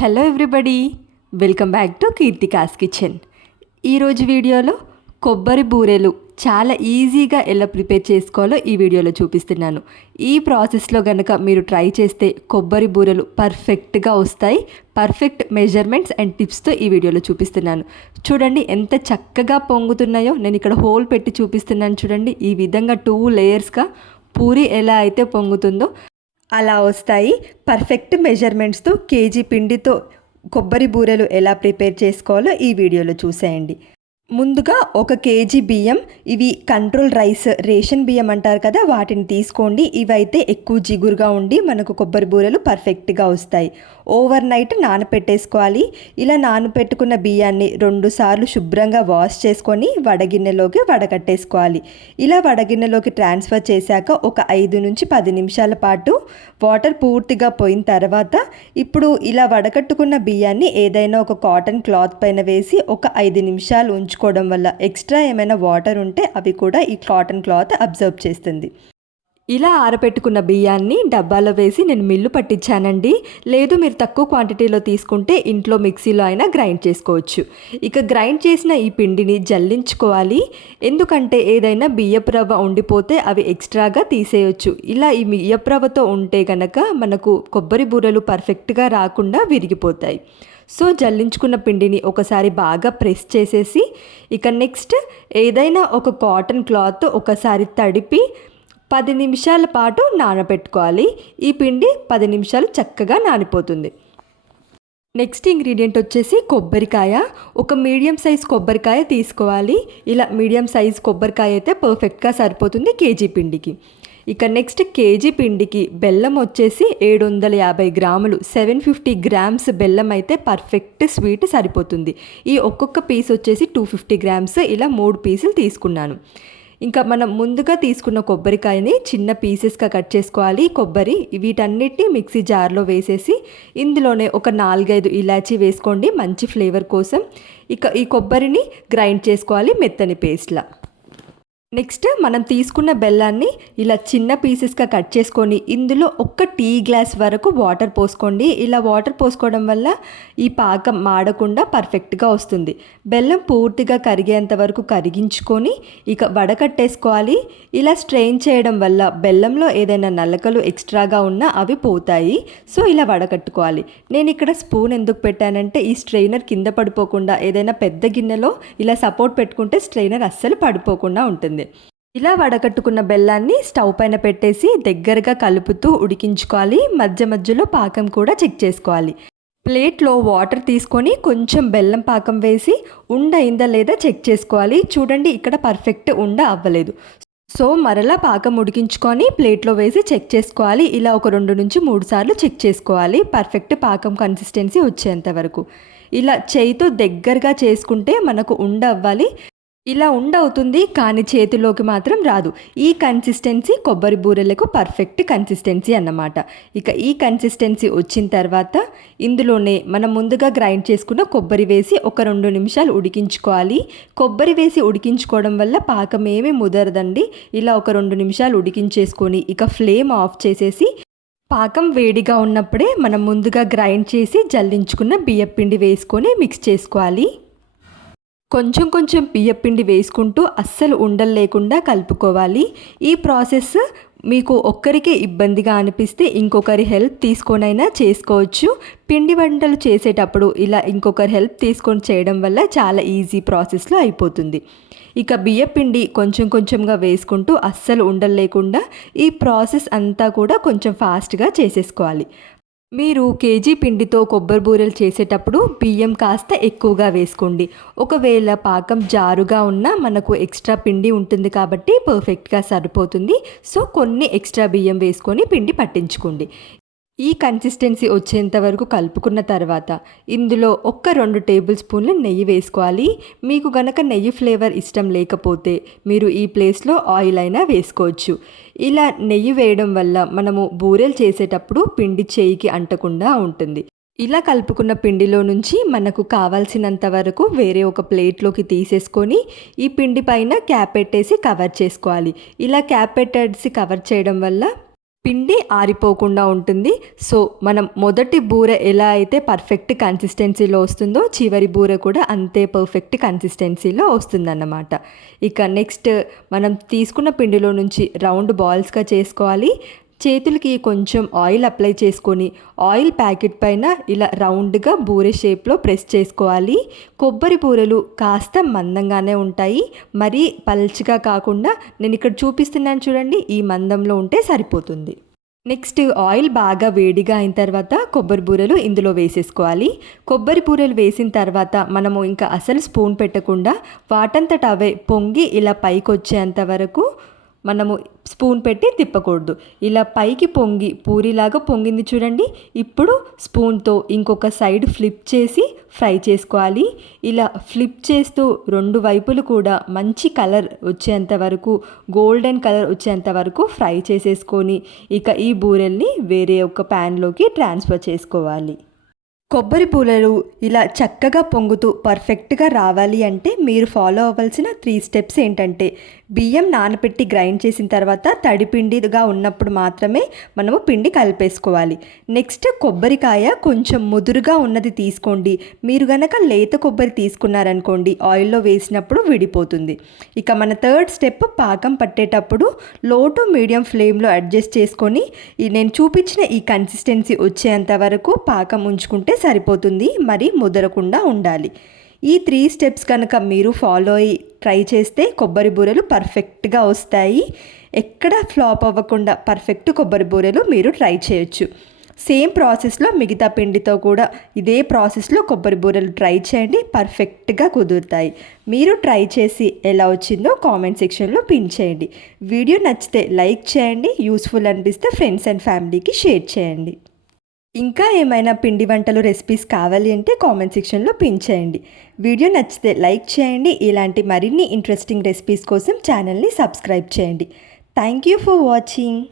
Hello everybody, welcome back to Keerthika's kitchen. ఈరోజు వీడియోలో కొబ్బరి బూరెలు చాలా ఈజీగా ఎలా ప్రిపేర్ చేసుకోవాలో ఈ వీడియోలో చూపిస్తున్నాను. ఈ ప్రాసెస్లో కనుక మీరు ట్రై చేస్తే కొబ్బరి బూరెలు పర్ఫెక్ట్గా వస్తాయి. పర్ఫెక్ట్ మెజర్మెంట్స్ అండ్ టిప్స్తో ఈ వీడియోలో చూపిస్తున్నాను. చూడండి ఎంత చక్కగా పొంగుతున్నాయో. నేను ఇక్కడ హోల్ పెట్టి చూపిస్తున్నాను చూడండి. ఈ విధంగా 2 లేయర్స్గా పూరి ఎలా అయితే పొంగుతుందో అలా వస్తాయి. పర్ఫెక్ట్ మెజర్మెంట్స్తో కేజీ పిండితో కొబ్బరి బూరెలు ఎలా ప్రిపేర్ చేసుకోవాలో ఈ వీడియోలో చూసేయండి. ముందుగా 1 కేజీ బియ్యం, ఇవి కంట్రోల్ రైస్, రేషన్ బియ్యం అంటారు కదా, వాటిని తీసుకోండి. ఇవైతే ఎక్కువ జిగురుగా ఉండి మనకు కొబ్బరి బూరెలు పర్ఫెక్ట్గా వస్తాయి. ఓవర్ నైట్ నానపెట్టేసుకోవాలి. ఇలా నానపెట్టుకున్న బియ్యాన్ని 2 సార్లు శుభ్రంగా వాష్ చేసుకొని వడగిన్నెలోకి వడగట్టేసుకోవాలి. ఇలా వడగిన్నెలోకి ట్రాన్స్ఫర్ చేశాక ఒక 5 నుంచి 10 నిమిషాల పాటు వాటర్ పూర్తిగా పోయిన తర్వాత ఇప్పుడు ఇలా వడగట్టుకున్న బియ్యాన్ని ఏదైనా ఒక కాటన్ క్లాత్ పైన వేసి ఒక 5 నిమిషాలు ఉంచుకోవడం వల్ల ఎక్స్ట్రా ఏమైనా వాటర్ ఉంటే అవి కూడా ఈ కాటన్ క్లాత్ అబ్జర్వ్ చేస్తుంది. ఇలా ఆరబెట్టుకున్న బియ్యాన్ని డబ్బాలో వేసి నేను మిల్లు పట్టించానండి. లేదు మీరు తక్కువ క్వాంటిటీలో తీసుకుంటే ఇంట్లో మిక్సీలో అయినా గ్రైండ్ చేసుకోవచ్చు. ఇక గ్రైండ్ చేసిన ఈ పిండిని జల్లించుకోవాలి. ఎందుకంటే ఏదైనా బియ్యపు రవ్వ ఉండిపోతే అవి ఎక్స్ట్రాగా తీసేయచ్చు. ఇలా ఈ బియ్యపు రవ్వతో ఉంటే కనుక మనకు కొబ్బరి బూరెలు పర్ఫెక్ట్గా రాకుండా విరిగిపోతాయి. సో జల్లించుకున్న పిండిని ఒకసారి బాగా ప్రెస్ చేసేసి ఇక నెక్స్ట్ ఏదైనా ఒక కాటన్ క్లాత్ ఒకసారి తడిపి 10 నిమిషాల పాటు నానబెట్టుకోవాలి. ఈ పిండి 10 నిమిషాలు చక్కగా నానిపోతుంది. నెక్స్ట్ ఇంగ్రీడియంట్ వచ్చేసి కొబ్బరికాయ. ఒక మీడియం సైజ్ కొబ్బరికాయ తీసుకోవాలి. ఇలా మీడియం సైజ్ కొబ్బరికాయ అయితే పర్ఫెక్ట్గా సరిపోతుంది కేజీ పిండికి. ఇక నెక్స్ట్ కేజీ పిండికి బెల్లం వచ్చేసి 750 గ్రాములు, 750 గ్రామ్స్ బెల్లం అయితే పర్ఫెక్ట్ స్వీట్ సరిపోతుంది. ఈ ఒక్కొక్క పీస్ వచ్చేసి 250 గ్రామ్స్, ఇలా 3 పీసులు తీసుకున్నాను. ఇంకా మనం ముందుగా తీసుకున్న కొబ్బరికాయని చిన్న పీసెస్గా కట్ చేసుకోవాలి. కొబ్బరి వీటన్నిటిని మిక్సీ జార్లో వేసేసి ఇందులోనే ఒక 4-5 ఇలాచీ వేసుకోండి మంచి ఫ్లేవర్ కోసం. ఇక ఈ కొబ్బరిని గ్రైండ్ చేసుకోవాలి మెత్తని పేస్ట్లా. నెక్స్ట్ మనం తీసుకున్న బెల్లాన్ని ఇలా చిన్న పీసెస్గా కట్ చేసుకొని ఇందులో 1 టీ గ్లాస్ వరకు వాటర్ పోసుకోండి. ఇలా వాటర్ పోసుకోవడం వల్ల ఈ పాకం మాడకుండా పర్ఫెక్ట్గా వస్తుంది. బెల్లం పూర్తిగా కరిగేంత వరకు కరిగించుకొని ఇక వడకట్టేసుకోవాలి. ఇలా స్ట్రెయిన్ చేయడం వల్ల బెల్లంలో ఏదైనా నల్లకలు ఎక్స్ట్రాగా ఉన్నా అవి పోతాయి. సో ఇలా వడకట్టుకోవాలి. నేను ఇక్కడ స్పూన్ ఎందుకు పెట్టానంటే ఈ స్ట్రెయినర్ కింద పడిపోకుండా ఏదైనా పెద్ద గిన్నెలో ఇలా సపోర్ట్ పెట్టుకుంటే స్ట్రెయినర్ అస్సలు పడిపోకుండా ఉంటుంది. ఇలా వడకట్టుకున్న బెల్లాన్ని స్టవ్ పైన పెట్టేసి దగ్గరగా కలుపుతూ ఉడికించుకోవాలి. మధ్య మధ్యలో పాకం కూడా చెక్ చేసుకోవాలి. ప్లేట్లో వాటర్ తీసుకొని కొంచెం బెల్లం పాకం వేసి ఉండ అయిందా లేదా చెక్ చేసుకోవాలి. చూడండి ఇక్కడ పర్ఫెక్ట్ ఉండ అవ్వలేదు. సో మరలా పాకం ఉడికించుకొని ప్లేట్లో వేసి చెక్ చేసుకోవాలి. ఇలా ఒక 2 నుంచి 3 సార్లు చెక్ చేసుకోవాలి పర్ఫెక్ట్ పాకం కన్సిస్టెన్సీ వచ్చేంత వరకు. ఇలా చేయితో దగ్గరగా చేసుకుంటే మనకు ఉండ అవ్వాలి. ఇలా ఉండవుతుంది కానీ చేతిలోకి మాత్రం రాదు. ఈ కన్సిస్టెన్సీ కొబ్బరి బూరెలకు పర్ఫెక్ట్ కన్సిస్టెన్సీ అన్నమాట. ఇక ఈ కన్సిస్టెన్సీ వచ్చిన తర్వాత ఇందులోనే మనం ముందుగా గ్రైండ్ చేసుకున్న కొబ్బరి వేసి ఒక 2 నిమిషాలు ఉడికించుకోవాలి. కొబ్బరి వేసి ఉడికించుకోవడం వల్ల పాకం ఏమీ ముదరదండి. ఇలా ఒక 2 నిమిషాలు ఉడికించేసుకొని ఇక ఫ్లేమ్ ఆఫ్ చేసేసి పాకం వేడిగా ఉన్నప్పుడే మనం ముందుగా గ్రైండ్ చేసి జల్లించుకున్న బియ్యపిండి వేసుకొని మిక్స్ చేసుకోవాలి. కొంచెం కొంచెం బియ్యపిండి వేసుకుంటూ అస్సలు ఉండలు లేకుండా కలుపుకోవాలి. ఈ ప్రాసెస్ మీకు ఒక్కరికే ఇబ్బందిగా అనిపిస్తే ఇంకొకరి హెల్ప్ తీసుకొనైనా చేసుకోవచ్చు. పిండి వంటలు చేసేటప్పుడు ఇలా ఇంకొకరి హెల్ప్ తీసుకొని చేయడం వల్ల చాలా ఈజీ ప్రాసెస్లో అయిపోతుంది. ఇక బియ్యపిండి కొంచెం కొంచెంగా వేసుకుంటూ అస్సలు ఉండలు లేకుండా ఈ ప్రాసెస్ అంతా కూడా కొంచెం ఫాస్ట్గా చేసేసుకోవాలి. మీరు కేజీ పిండితో కొబ్బరి బూరెలు చేసేటప్పుడు బియ్యం కాస్త ఎక్కువగా వేసుకోండి. ఒకవేళ పాకం జారుగా ఉన్నా మనకు ఎక్స్ట్రా పిండి ఉంటుంది కాబట్టి పర్ఫెక్ట్గా సరిపోతుంది. సో కొన్ని ఎక్స్ట్రా బియ్యం వేసుకొని పిండి పట్టించుకోండి. ఈ కన్సిస్టెన్సీ వచ్చేంత వరకు కలుపుకున్న తర్వాత ఇందులో 1-2 టేబుల్ స్పూన్లు నెయ్యి వేసుకోవాలి. మీకు గనక నెయ్యి ఫ్లేవర్ ఇష్టం లేకపోతే మీరు ఈ ప్లేస్లో ఆయిల్ అయినా వేసుకోవచ్చు. ఇలా నెయ్యి వేయడం వల్ల మనము బూరెలు చేసేటప్పుడు పిండి చేయికి అంటకుండా ఉంటుంది. ఇలా కలుపుకున్న పిండిలో నుంచి మనకు కావాల్సినంత వరకు వేరే ఒక ప్లేట్లోకి తీసేసుకొని ఈ పిండి పైన క్యాప్ పెట్టేసి కవర్ చేసుకోవాలి. ఇలా క్యాప్ పెట్టేసి కవర్ చేయడం వల్ల పిండి ఆరిపోకుండా ఉంటుంది. సో మనం మొదటి బూర ఎలా అయితే పర్ఫెక్ట్ కన్సిస్టెన్సీలో వస్తుందో చివరి బూర కూడా అంతే పర్ఫెక్ట్ కన్సిస్టెన్సీలో వస్తుందన్నమాట. ఇక నెక్స్ట్ మనం తీసుకున్న పిండిలో నుంచి రౌండ్ బాల్స్గా చేసుకోవాలి. చేతులకి కొంచెం ఆయిల్ అప్లై చేసుకొని ఆయిల్ ప్యాకెట్ పైన ఇలా రౌండ్గా బూరె షేప్లో ప్రెస్ చేసుకోవాలి. కొబ్బరి బూరెలు కాస్త మందంగానే ఉంటాయి, మరీ పల్చగా కాకుండా నేను ఇక్కడ చూపిస్తున్నాను చూడండి, ఈ మందంలో ఉంటే సరిపోతుంది. నెక్స్ట్ ఆయిల్ బాగా వేడిగా అయిన తర్వాత కొబ్బరి బూరెలు ఇందులో వేసేసుకోవాలి. కొబ్బరి బూరెలు వేసిన తర్వాత మనము ఇంకా అసలు స్పూన్ పెట్టకుండా వాటంతట అవే పొంగి ఇలా పైకి వచ్చేంత వరకు మనము స్పూన్ పెట్టి తిప్పకూడదు. ఇలా పైకి పొంగి పూరిలాగా పొంగింది చూడండి. ఇప్పుడు స్పూన్తో ఇంకొక సైడ్ ఫ్లిప్ చేసి ఫ్రై చేసుకోవాలి. ఇలా ఫ్లిప్ చేస్తూ రెండు వైపులు కూడా మంచి కలర్ వచ్చేంత వరకు, గోల్డెన్ కలర్ వచ్చేంత వరకు ఫ్రై చేసేసుకొని ఇక ఈ బూరెల్ని వేరే ఒక ప్యాన్లోకి ట్రాన్స్ఫర్ చేసుకోవాలి. కొబ్బరి బూరెలు ఇలా చక్కగా పొంగుతూ పర్ఫెక్ట్గా రావాలి అంటే మీరు ఫాలో అవ్వాల్సిన 3 స్టెప్స్ ఏంటంటే, బియ్యం నానబెట్టి గ్రైండ్ చేసిన తర్వాత తడిపిండిగా ఉన్నప్పుడు మాత్రమే మనము పిండి కలిపేసుకోవాలి. నెక్స్ట్ కొబ్బరికాయ కొంచెం ముదురుగా ఉన్నది తీసుకోండి. మీరు గనక లేత కొబ్బరి తీసుకున్నారనుకోండి ఆయిల్లో వేసినప్పుడు విడిపోతుంది. ఇక మన 3rd స్టెప్ పాకం పట్టేటప్పుడు లో టు మీడియం ఫ్లేమ్లో అడ్జస్ట్ చేసుకొని నేను చూపించిన ఈ కన్సిస్టెన్సీ వచ్చేంత వరకు పాకం ఉంచుకుంటే సరిపోతుంది. మరి ముదరకుండా ఉండాలి. ఈ 3 స్టెప్స్ కనుక మీరు ఫాలో అయ్యి ట్రై చేస్తే కొబ్బరి బూరెలు పర్ఫెక్ట్గా వస్తాయి. ఎక్కడ ఫ్లాప్ అవ్వకుండా పర్ఫెక్ట్ కొబ్బరి బూరెలు మీరు ట్రై చేయొచ్చు. సేమ్ ప్రాసెస్లో మిగతా పిండితో కూడా ఇదే ప్రాసెస్లో కొబ్బరి బూరెలు ట్రై చేయండి, పర్ఫెక్ట్గా కుదురుతాయి. మీరు ట్రై చేసి ఎలా వచ్చిందో కామెంట్ సెక్షన్లో పిన్ చేయండి. వీడియో నచ్చితే లైక్ చేయండి, యూస్ఫుల్ అనిపిస్తే ఫ్రెండ్స్ అండ్ ఫ్యామిలీకి షేర్ చేయండి. ఇంకా ఏమైనా పిండి వంటలు రెసిపీస్ కావాలి అంటే కామెంట్ సెక్షన్లో పిన్ చేయండి. వీడియో నచ్చితే లైక్ చేయండి. ఇలాంటి మరిన్ని ఇంట్రెస్టింగ్ రెసిపీస్ కోసం ఛానల్ని సబ్స్క్రైబ్ చేయండి. Thank you for watching.